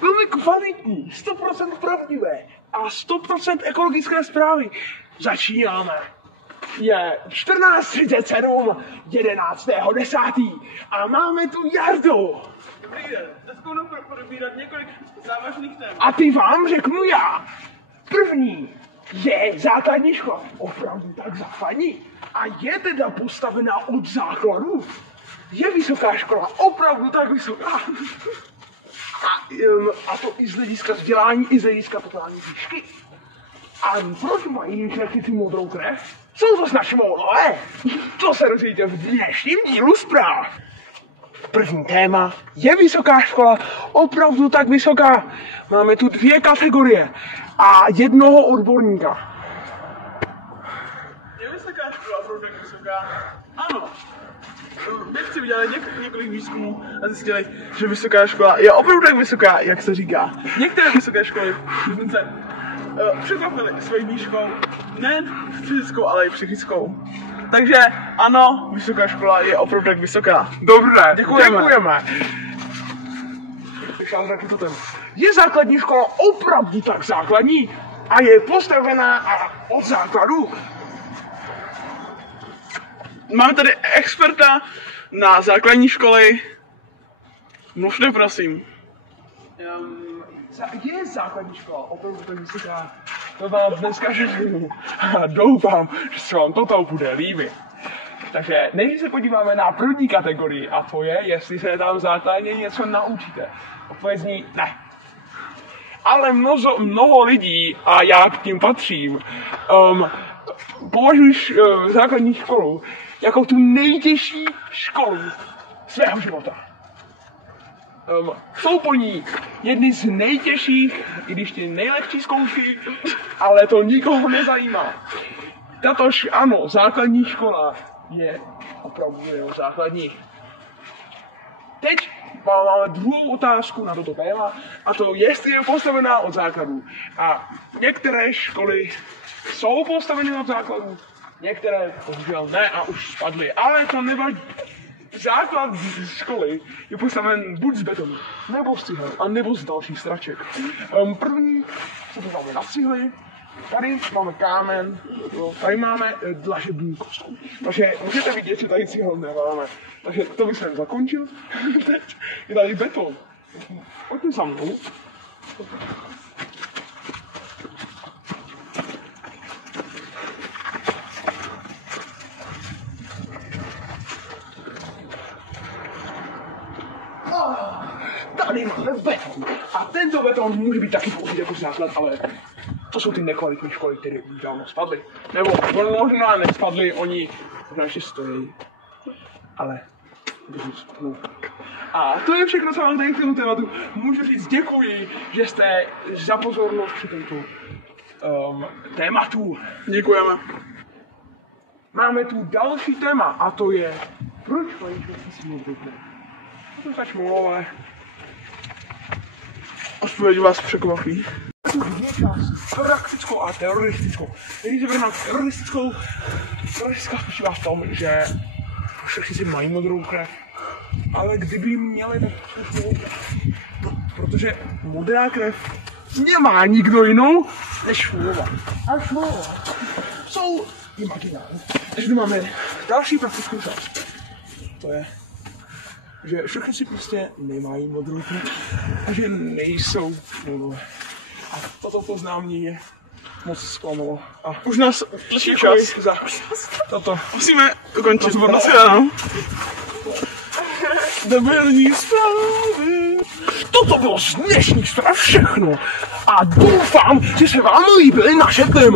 velmi kvalitní, 100% pravdivé a 100% ekologické zprávy. Začínáme. Je 14:37, 11.10. a máme tu Jardu. Dobrý den, dneska budeme probírat několik závažných témat. A ty vám řeknu já. První je základní škola. Opravdu tak základní. A je teda postavená od základu. Je vysoká škola, opravdu tak vysoká. A to i z hlediska vzdělání, i z hlediska totální výšky. A proč mají šlechtici modrou krev? Jsou to snažší Mongolové. To se dozvíte v dnešním dílu zpráv. První téma je vysoká škola, opravdu tak vysoká. Máme tu 2 kategorie a jednoho odborníka. Je vysoká škola opravdu tak vysoká? Ano. Vědci udělali několik výzkumů a zjistili, že vysoká škola je opravdu tak vysoká, jak se říká. Některé vysoké školy dokonce překvapily svojí výškou nejen fyzickou, ale i psychickou. Takže ano, vysoká škola je opravdu tak vysoká. Dobře, Děkujeme. Je základní škola opravdu tak základní a je postavená od základu. Máme tady experta na základní školy. Mluvte prosím. Je základní škola opravdu tak vysoká. To vám dneska řeknu a doufám, že se vám toto bude líbit. Takže nejdřív se podíváme na první kategorii a to je, jestli se tam základně něco naučíte. Odpověď zní ne. Ale mnoho lidí, a já k tím patřím, považují základní školu jako tu nejtěžší školu svého života. Jsou po ní jedny z nejtěžších, i když ty nejlehčí zkoušky, ale to nikoho nezajímá. Tatož ano, základní škola je opravdu základní. Teď máme druhou otázku na toto téma, a to jestli je postavená od základu. A některé školy jsou postaveny od základu, některé bohužel ne a už spadly, ale to nevadí. Základ školy je postaven buď z betonu, nebo z cihel, a nebo z dalších straček. První se podíváme na cihly, tady máme kámen, tady máme dlažební kostku. Takže můžete vidět, že tady cihel nemáme. Takže to bych jsem zakončil. Teď je tady beton. Pojďte za mnou. Tady máme beton. A tento beton může být taky použít jako základ, ale to jsou ty nekvalitní školy, které už dávno spadly. Nebo možná nespadly, oni možná ještě stojí. Ale a to je všechno, co vám tady k tomu tématu můžu říct. Děkuji, že jste za pozornost při tomto tématu. Děkujeme. Máme tu další téma a to je, proč mají šlechtici modrou krev? To jsou tak Mongolové. Odpověď vás překvapí. Je část praktickou a teroristickou. Když se vrhneme teroristickou, teroristická spočívá v tom, že šlechtici mají modrou krev, ale kdyby měli, tak už modrou krev. No, protože modrá krev nemá nikdo jinou než Šmulova. A Šmulova jsou imaginální. Takže tu máme další praktickou část. To je, že šlechtici prostě nemají modrou krev a že nejsou Šmulové. A toto poznání je moc zklamalo. A Už nás tlačí čas. za toto. Musíme ukončit. Nashledanou. Debilní zprávy. Toto bylo z dnešních zpráv všechno. A doufám, že se vám líbily naše téma.